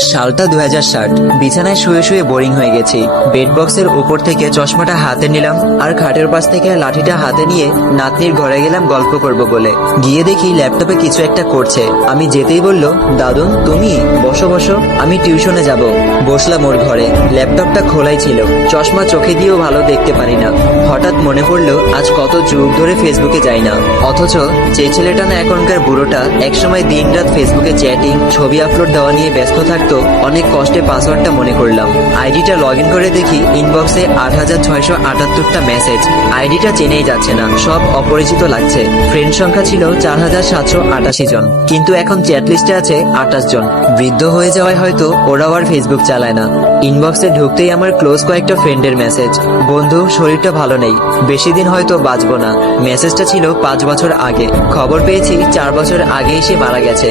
সালটা 2060। বিছানায় শুয়ে শুয়ে বোরিং হয়ে গেছি। বেড বক্সের উপর থেকে চশমাটা হাতে নিলাম আর খাটের পাশ থেকে লাঠিটা হাতে নিয়ে নাতনির ঘরে গেলাম গল্প করব বলে। গিয়ে দেখি ল্যাপটপে কিছু একটা করছে। আমি যেতেই বলল, দাদু তুমি বসো বসো, আমি টিউশনে যাব। বসলাম ওর ঘরে। ল্যাপটপটা খোলাই ছিল। চশমা চোখে দিয়েও ভালো দেখতে পারি না। হঠাৎ মনে পড়লো আজ কত যুগ ধরে ফেসবুকে যাই না, অথচ যে ছেলেটা না এখনকার বুড়োটা একসময় দিন রাত ফেসবুকে চ্যাটিং ছবি আপলোড দেওয়া নিয়ে ব্যস্ত থাকতো, অনেক কষ্টে পাসওয়ার্ডটা মনে করলাম। আইডিটা লগ ইন করে দেখি ইনবক্সে 8678টা মেসেজ। আইডিটা চেনেই যাচ্ছে না, সব অপরিচিত লাগছে। ফ্রেন্ড সংখ্যা ছিল 4788 জন, কিন্তু এখন চ্যাট লিস্টে আছে 28 জন। বৃদ্ধ হয়ে যাওয়ায় হয়তো ওরাও আর ফেসবুক চালায় না। ইনবক্সে ঢুকতেই আমার ক্লোজ কয়েকটা ফ্রেন্ডের মেসেজ, বন্ধু শরীরটা ভালো নেই, বেশি দিন হয়তো বাঁচবো না। মেসেজটা ছিল 5 বছর আগে। খবর পেয়েছি 4 বছর আগেই সে মারা গেছে।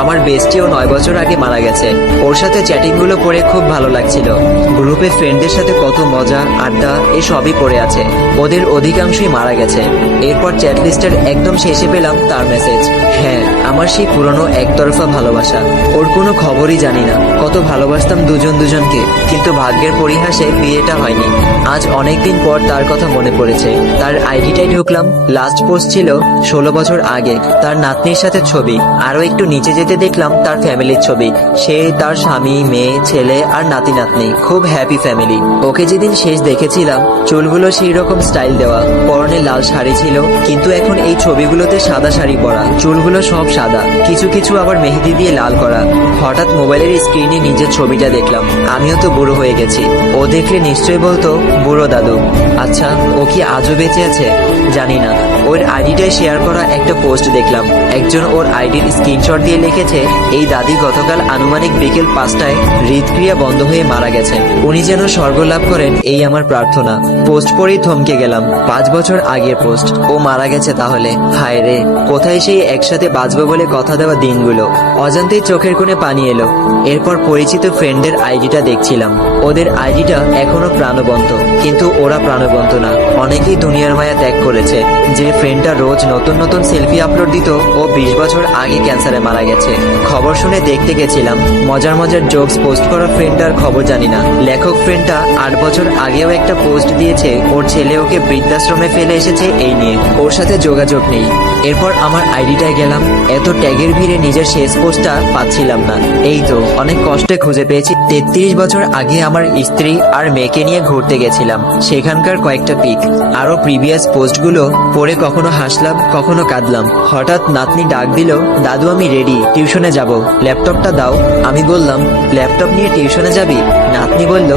আমার বেস্টিও 9 বছর আগে মারা গেছে। ওর সাথে চ্যাটিং গুলো পড়ে খুব ভালো লাগছিল। গ্রুপে ফ্রেন্ডদের সাথে কত মজা আড্ডা এসবই পড়ে আছে। ওদের অধিকাংশই মারা গেছে। এরপর চ্যাট লিস্টের একদম শেষে পেলাম তার মেসেজ। হ্যাঁ, আমার সেই পুরনো একতরফা ভালোবাসা। ওর কোনো খবরই জানি না। কত ভালোবাসতাম দুজনকে, কিন্তু ভাগ্যের পরিহাসে বিয়েটা হয়নি। আজ অনেকদিন পর তার কথা মনে পড়েছে। তার আইডিটাই ঢুকলাম। লাস্ট পোস্ট ছিল 16 বছর আগে। তার নাতনির সাথে ছবি। আরো একটু নিচে যেতে দেখলাম তার ফ্যামিলির ছবি। সে, তার স্বামী, মেয়ে, ছেলে আর নাতি নাতনি। খুব হ্যাপি ফ্যামিলি। ওকে যেদিন শেষ দেখেছিলাম চুলগুলো সেই রকম স্টাইল দেওয়া, পরনে লাল শাড়ি ছিল, কিন্তু এখন এই ছবিগুলোতে সাদা শাড়ি পরা, চুলগুলো সব সাদা, কিছু কিছু আবার মেহেদি দিয়ে লাল করা। হঠাৎ মোবাইলের স্ক্রিনে নিজের ছবিটা দেখলাম। আমিও তো বুড়ো হয়ে গেছি। ও দেখলে নিশ্চয়ই বলতো বুড়ো দাদু। আচ্ছা, ও কি আজও বেঁচে আছে জানি না। ওর আইডিটায় শেয়ার করা একটা পোস্ট দেখলাম। একজন ওর আইডির স্ক্রিনশট দিয়ে লিখেছে, এই দাদি গতকাল আনুমানিক বিকেল 5টায় হৃদক্রিয়া বন্ধ হয়ে মারা গেছেন। উনি যেন স্বর্গ লাভ করেন এই আমার প্রার্থনা। পোস্ট পরেই থমকে গেলাম। 5 বছর আগের পোস্ট। ও মারা গেছে তাহলে। হায় রে, কোথায় সেই একসাথে বাঁচবো বলে কথা দেওয়া দিনগুলো। অজান্তেই চোখের কোণে পানি এলো। এরপর পরিচিত ফ্রেন্ডদের আইডিটা দেখছিলাম। ওদের আইডিটা এখনো প্রাণবন্ত, কিন্তু ওরা প্রাণবন্ত না। অনেকেই দুনিয়ার মায়া ত্যাগ করেছে। যে ফ্রেন্ডটা রোজ নতুন নতুন সেলফি আপলোড দিত, ও 20 বছর আগে ক্যান্সারে মারা গেছে। খবর শুনে দেখতে গেছিলাম। মজার মজার জোকস পোস্ট করা ফ্রেন্ডটার খবর জানি না। লেখক ফ্রেন্ডটা 8 বছর আগেও একটা পোস্ট দিয়েছে, ওর ছেলে ওকে বৃদ্ধাশ্রমে ফেলে এসেছে এই নিয়ে। ওর সাথে যোগাযোগ নেই। এরপর আমার আইডিটায় গেলাম। এত ট্যাগের ভিড়ে নিজের শেষ পোস্টটা পাচ্ছিলাম না। এই তো অনেক কষ্টে খুঁজে পেয়েছি। 33 বছর আগে আমার স্ত্রী আর মেয়েকে নিয়ে ঘুরতে গেছিলাম। সেখানকার কয়েকটা পিক। আরো প্রিভিয়াস পোস্টগুলো পড়ে কখনো হাসলাম, কখনো কাঁদলাম। হঠাৎ নাতনি ডাক দিল, দাদু আমি রেডি, টিউশনে যাব, ল্যাপটপটা দাও। আমি বললাম, ল্যাপটপ নিয়ে টিউশনে যাবি? নাতনি বলল,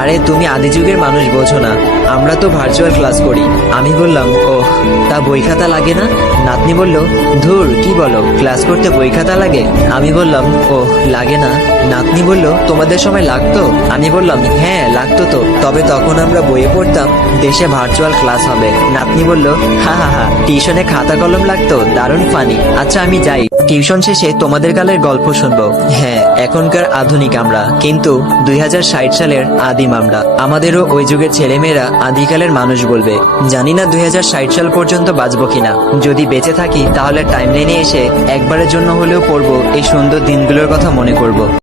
আরে তুমি আদি যুগের মানুষ বোঝো না, আমরা তো ভার্চুয়াল ক্লাস করি। আমি বললাম, ওহ, তা বই খাতা লাগে না? নাতনি বলল, ধুর কি বলো, ক্লাস করতে বই খাতা লাগে? আমি বললাম, ওহ লাগে না। নাতনি বলল, তোমাদের সময় লাগতো? আমি বললাম, হ্যাঁ লাগতো তো, তবে তখন আমরা বইয়ে পড়তাম দেশে ভার্চুয়াল ক্লাস হবে। নাতনি বলল, হা হা হা, টিউশনে খাতা কলম লাগতো, দারুণ ফানি। আচ্ছা আমি যাই, টিউশন শেষে তোমাদের কালের গল্প শুনবো। হ্যাঁ, এখনকার আধুনিক আমরা, কিন্তু 2060 সালের আদিম আমরা। আমাদেরও ওই যুগের ছেলেমেয়েরা আদিকালের মানুষ বলবে। জানি না 2060 সাল পর্যন্ত বাঁচবো কিনা। যদি বেঁচে থাকি তাহলে টাইমলাইনে এসে একবারের জন্য হলেও পড়বো এই সুন্দর দিনগুলোর কথা মনে করব।